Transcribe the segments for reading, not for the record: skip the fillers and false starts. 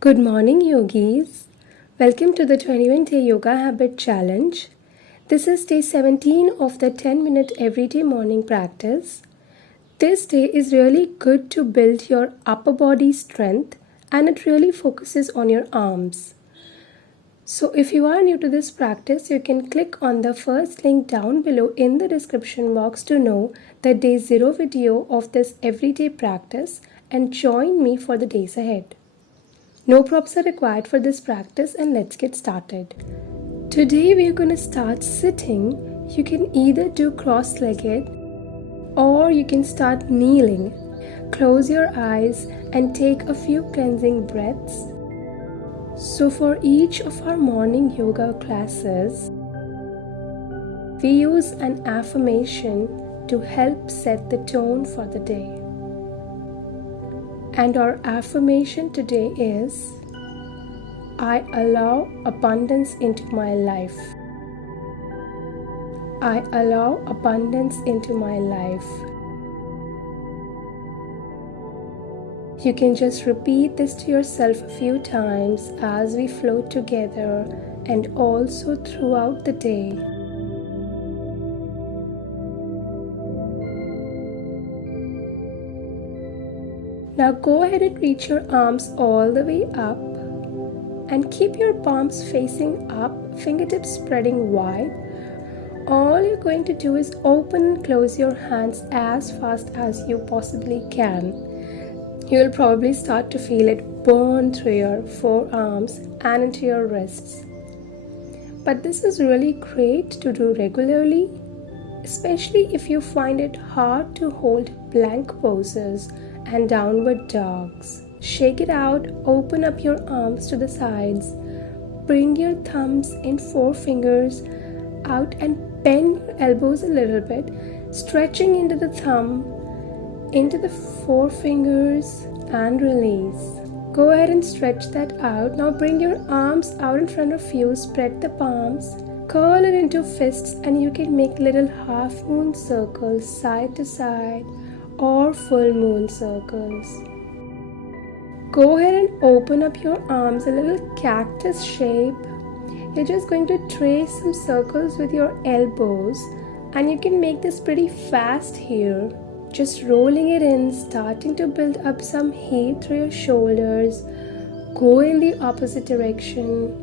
Good morning, yogis. Welcome to the 21-day Yoga Habit Challenge. This is day 17 of the 10-minute everyday morning practice. This day is really good to build your upper body strength and it really focuses on your arms. So if you are new to this practice, you can click on the first link down below in the description box to know the day 0 video of this everyday practice and join me for the days ahead. No props are required for this practice and let's get started. Today we are going to start sitting. You can either do cross-legged or you can start kneeling. Close your eyes and take a few cleansing breaths. So for each of our morning yoga classes, we use an affirmation to help set the tone for the day. And our affirmation today is, I allow abundance into my life. I allow abundance into my life. You can just repeat this to yourself a few times as we flow together and also throughout the day. Now go ahead and reach your arms all the way up and keep your palms facing up, fingertips spreading wide. All you're going to do is open and close your hands as fast as you possibly can. You'll probably start to feel it burn through your forearms and into your wrists. But this is really great to do regularly, especially if you find it hard to hold plank poses and downward dogs. Shake it out, open up your arms to the sides, bring your thumbs and forefingers out and bend your elbows a little bit, stretching into the thumb, into the forefingers and release. Go ahead and stretch that out. Now bring your arms out in front of you, spread the palms, curl it into fists and you can make little half moon circles side to side or full moon circles. Go ahead and open up your arms, a little cactus shape. You're just going to trace some circles with your elbows and you can make this pretty fast here. Just rolling it in, starting to build up some heat through your shoulders. Go in the opposite direction.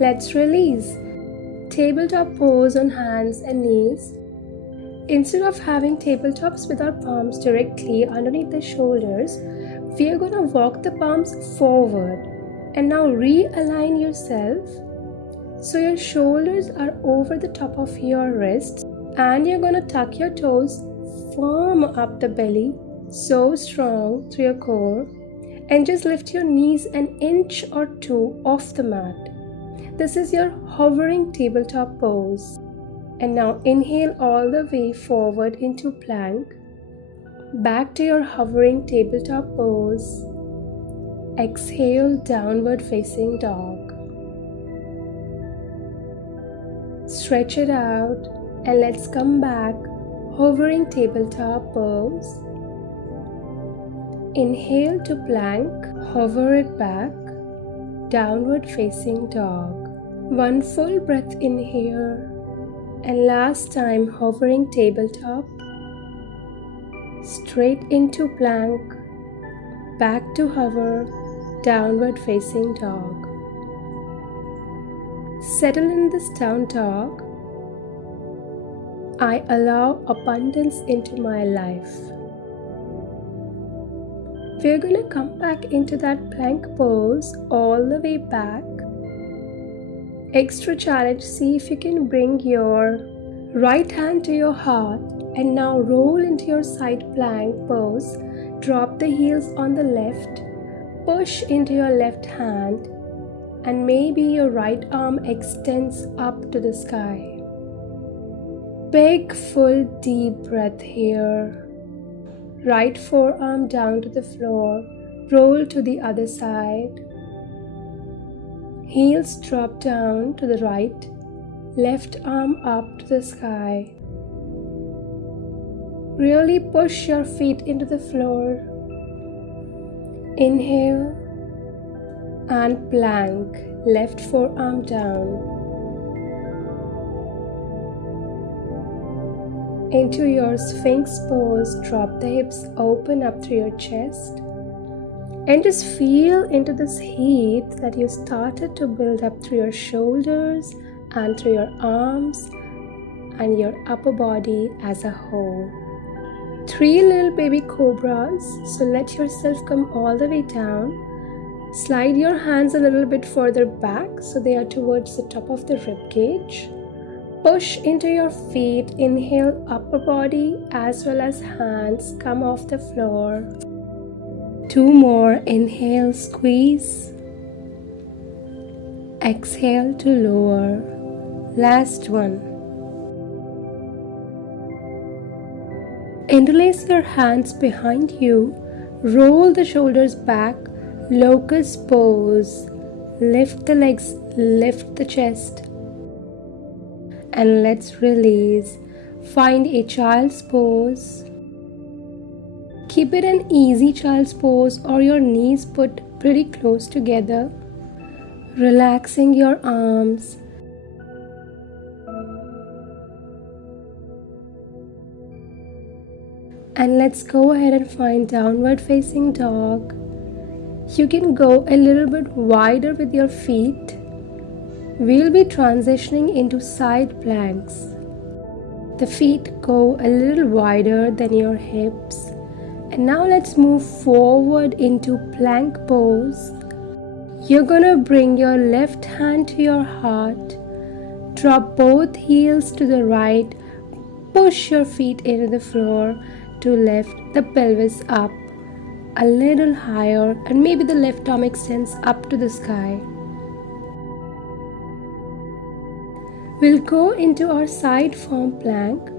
Let's release. Tabletop pose on hands and knees. Instead of having tabletops with our palms directly underneath the shoulders, we are going to walk the palms forward and now realign yourself so your shoulders are over the top of your wrists and you're going to tuck your toes, firm up the belly, so strong through your core, and just lift your knees an inch or two off the mat. This is your hovering tabletop pose. And now inhale all the way forward into plank. Back to your hovering tabletop pose. Exhale, downward facing dog. Stretch it out and let's come back. Hovering tabletop pose. Inhale to plank, hover it back. Downward facing dog. One full breath in here. And last time, hovering tabletop, straight into plank, back to hover, downward facing dog. Settle in this down dog. I allow abundance into my life. We're going to come back into that plank pose all the way back. Extra challenge, see if you can bring your right hand to your heart and now roll into your side plank pose. Drop the heels on the left, push into your left hand and maybe your right arm extends up to the sky. Big full deep breath here. Right forearm down to the floor, roll to the other side. Heels drop down to the right, left arm up to the sky. Really push your feet into the floor. Inhale And plank, left forearm down. Into your Sphinx pose, drop the hips open up through your chest. And just feel into this heat that you started to build up through your shoulders and through your arms and your upper body as a whole. 3 little baby cobras, so let yourself come all the way down. Slide your hands a little bit further back so they are towards the top of the rib cage. Push into your feet, inhale upper body as well as hands come off the floor. 2 more, inhale, squeeze. Exhale to lower. Last one. Interlace your hands behind you, roll the shoulders back, locust pose. Lift the legs, lift the chest. And let's release. Find a child's pose. Keep it an easy child's pose or your knees put pretty close together. Relaxing your arms. And let's go ahead and find downward facing dog. You can go a little bit wider with your feet. We'll be transitioning into side planks. The feet go a little wider than your hips. And now let's move forward into plank pose. You're gonna bring your left hand to your heart. Drop both heels to the right. Push your feet into the floor to lift the pelvis up a little higher, and maybe the left arm extends up to the sky. We'll go into our side form plank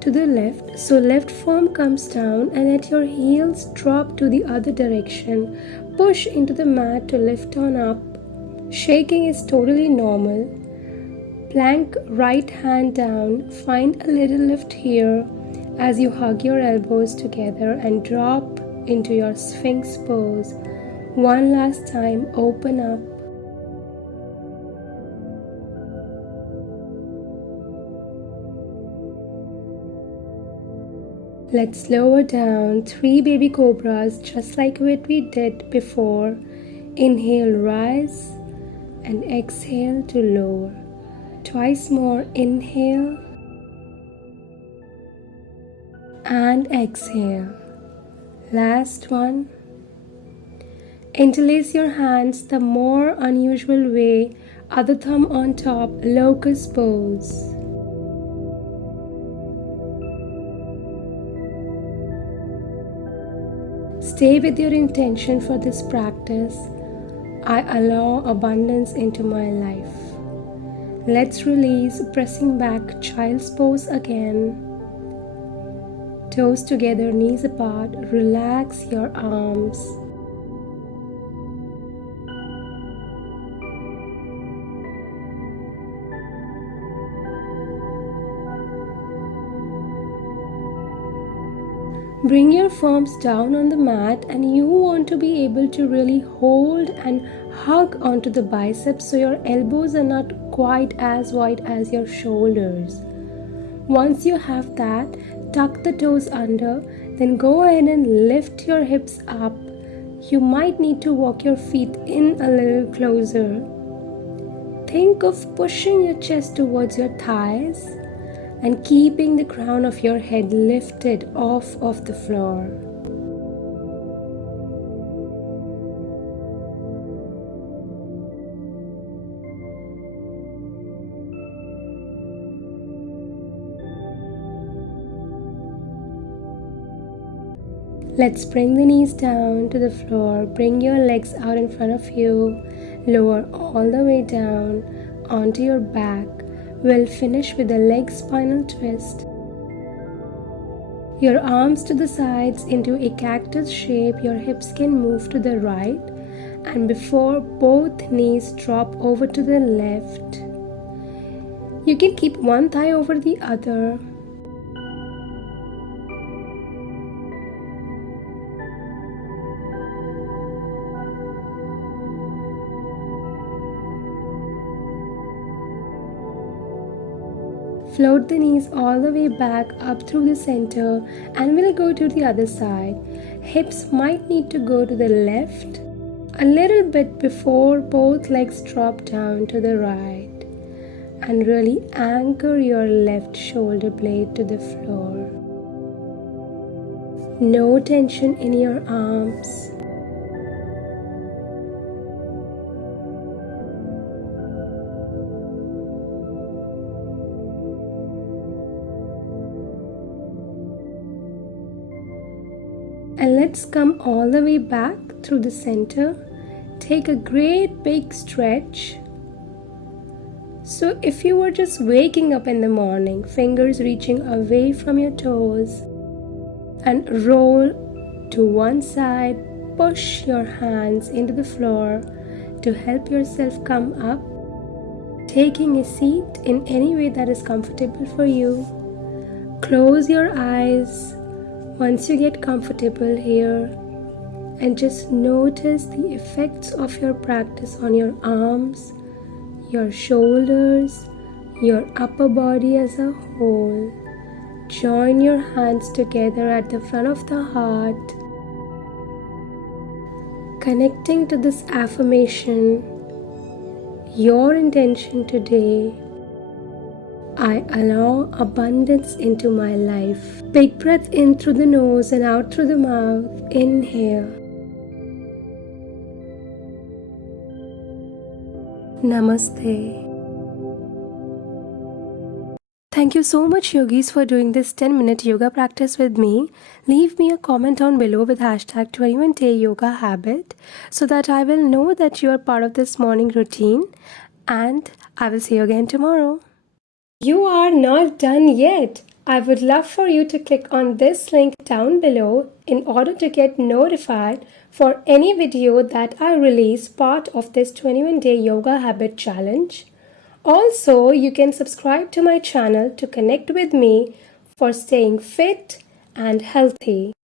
to the left. So left form comes down and at your heels drop to the other direction. Push into the mat to lift on up. Shaking is totally normal. Plank right hand down. Find a little lift here as you hug your elbows together and drop into your Sphinx pose. One last time, open up. Let's lower down 3 baby cobras just like what we did before. Inhale, rise, and exhale to lower. Twice more, inhale and exhale. Last one. Interlace your hands the more unusual way, other thumb on top, locust pose. Stay with your intention for this practice. I allow abundance into my life. Let's release, pressing back, child's pose again. Toes together, knees apart. Relax your arms. Bring your palms down on the mat, and you want to be able to really hold and hug onto the biceps so your elbows are not quite as wide as your shoulders. Once you have that, tuck the toes under, then go ahead and lift your hips up. You might need to walk your feet in a little closer. Think of pushing your chest towards your thighs and keeping the crown of your head lifted off of the floor. Let's bring the knees down to the floor. Bring your legs out in front of you. Lower all the way down onto your back. We'll finish with a leg spinal twist. Your arms to the sides into a cactus shape. Your hips can move to the right. And before both knees drop over to the left, you can keep one thigh over the other. Float the knees all the way back up through the center, and we'll go to the other side. Hips might need to go to the left a little bit before both legs drop down to the right. And really anchor your left shoulder blade to the floor. No tension in your arms. And let's come all the way back through the center. Take a great big stretch. So if you were just waking up in the morning, fingers reaching away from your toes, and roll to one side, push your hands into the floor to help yourself come up, taking a seat in any way that is comfortable for you. Close your eyes once you get comfortable here, and just notice the effects of your practice on your arms, your shoulders, your upper body as a whole. Join your hands together at the front of the heart, connecting to this affirmation, your intention today: I allow abundance into my life. Big breath in through the nose and out through the mouth. Inhale. Namaste. Thank you so much, yogis, for doing this 10-minute yoga practice with me. Leave me a comment down below with hashtag 21day yoga habit so that I will know that you are part of this morning routine, and I will see you again tomorrow. You are not done yet. I would love for you to click on this link down below in order to get notified for any video that I release part of this 21-day yoga habit challenge. Also, you can subscribe to my channel to connect with me for staying fit and healthy.